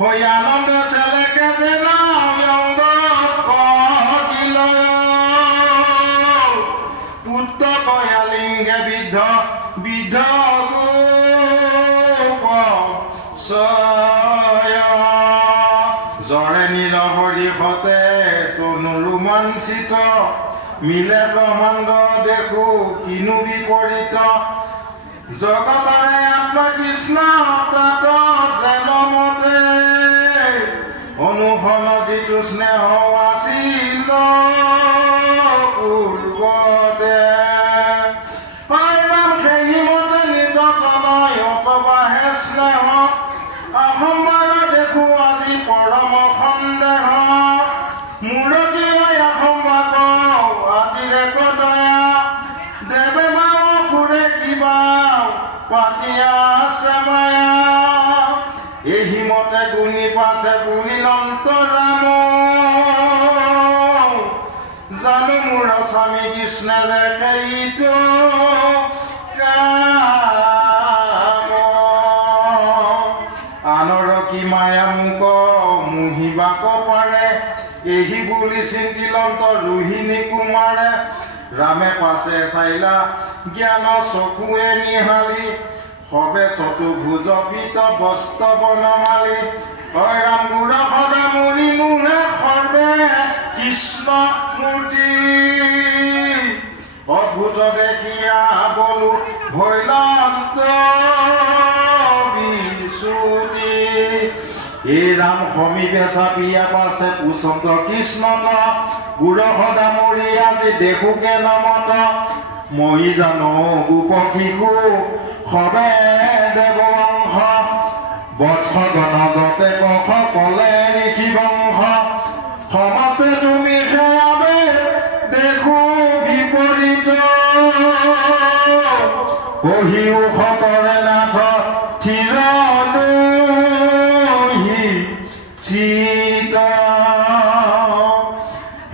হৈ আনন্দ চেলেকে যেন অংগ কিল পুত্ৰ কয়ালিংগে বিদ্ধ বিধ জৰে নিৰহৰি সতে তনু ৰোমাঞ্চিত মিলে ব্ৰহ্মাণ্ড দেখো কিনো বিপৰীত জগতৰে আত্মকৃষ্ণ তাত জনমতে অনুসৰণ যিটো স্নেহ আছিল পূৰ্বতে সেইমতে নিজ প্ৰণয় অতবাহে স্নেহ অসমৰ দেখো আজি পৰম সন্দেহ মূৰতি হৈ অসম্ভাগ আতিৰে কদয়া দেৱে বাও ফুৰে কিবা পাতিয়া আছে মায়া এহিমতে গুণি পাছে বুলিল অন্তৰাম জানো মোৰ স্বামী কৃষ্ণৰে সেইটো কাম আনৰ কি মায়া মোক মোহিবাক পাৰে এহি বুলি চিন্তিলন্ত ৰোহিণী কুমাৰে ৰামে পাছে চাইলা জ্ঞান চকুৱে নিহালি সবে চতুৰ্ভুজ পিত বস্ত্ৰ বনমালি হয় ৰাম গুৰ সদা মৰি মোহে সৰ্বে কৃষ্ণ মূৰ্তি অদ্ভুত দেখিয়া বলো ভৈলন্ত বিচুতি এই ৰাম সমীপে চাপিয়া পাছে পুচন্ত কৃষ্ণ গুৰ সদা মৰি আজি দেখোকে নমত মই জানো গোপ শিশু সবে দেৱ বংশ বৎস গণজতে কষ কলে ঋষি বংশ সমাজে তুমি সেয়াবে দেখো বিপৰীত কহিও সতৰে নাথ থিৰ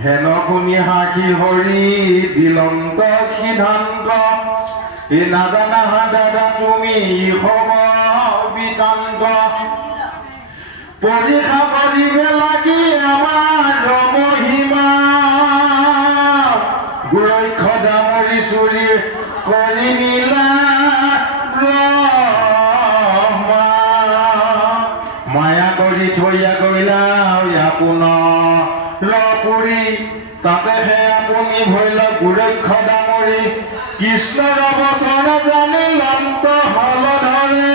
হেন শুনি হাসি হৰি দিলন্ত সিদ্ধান্ত এ নাজানা দাদা তুমি হব বিতান্ত পৰীক্ষা কৰিব লাগি আমাৰ মহিমা গুৰক্ষ দামৰি চুৰি কৰি মিলা মায়া কৰি থৈয়া গৈলা পুনৰ পুৰি তাতেহে আপুনি ভৈল গুৰক্ষ ডাঙৰি কৃষ্ণৰ বচন জানি অন্ত হল ধৰে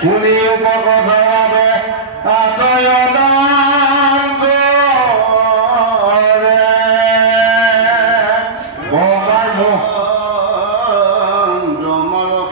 শুনি উপকথা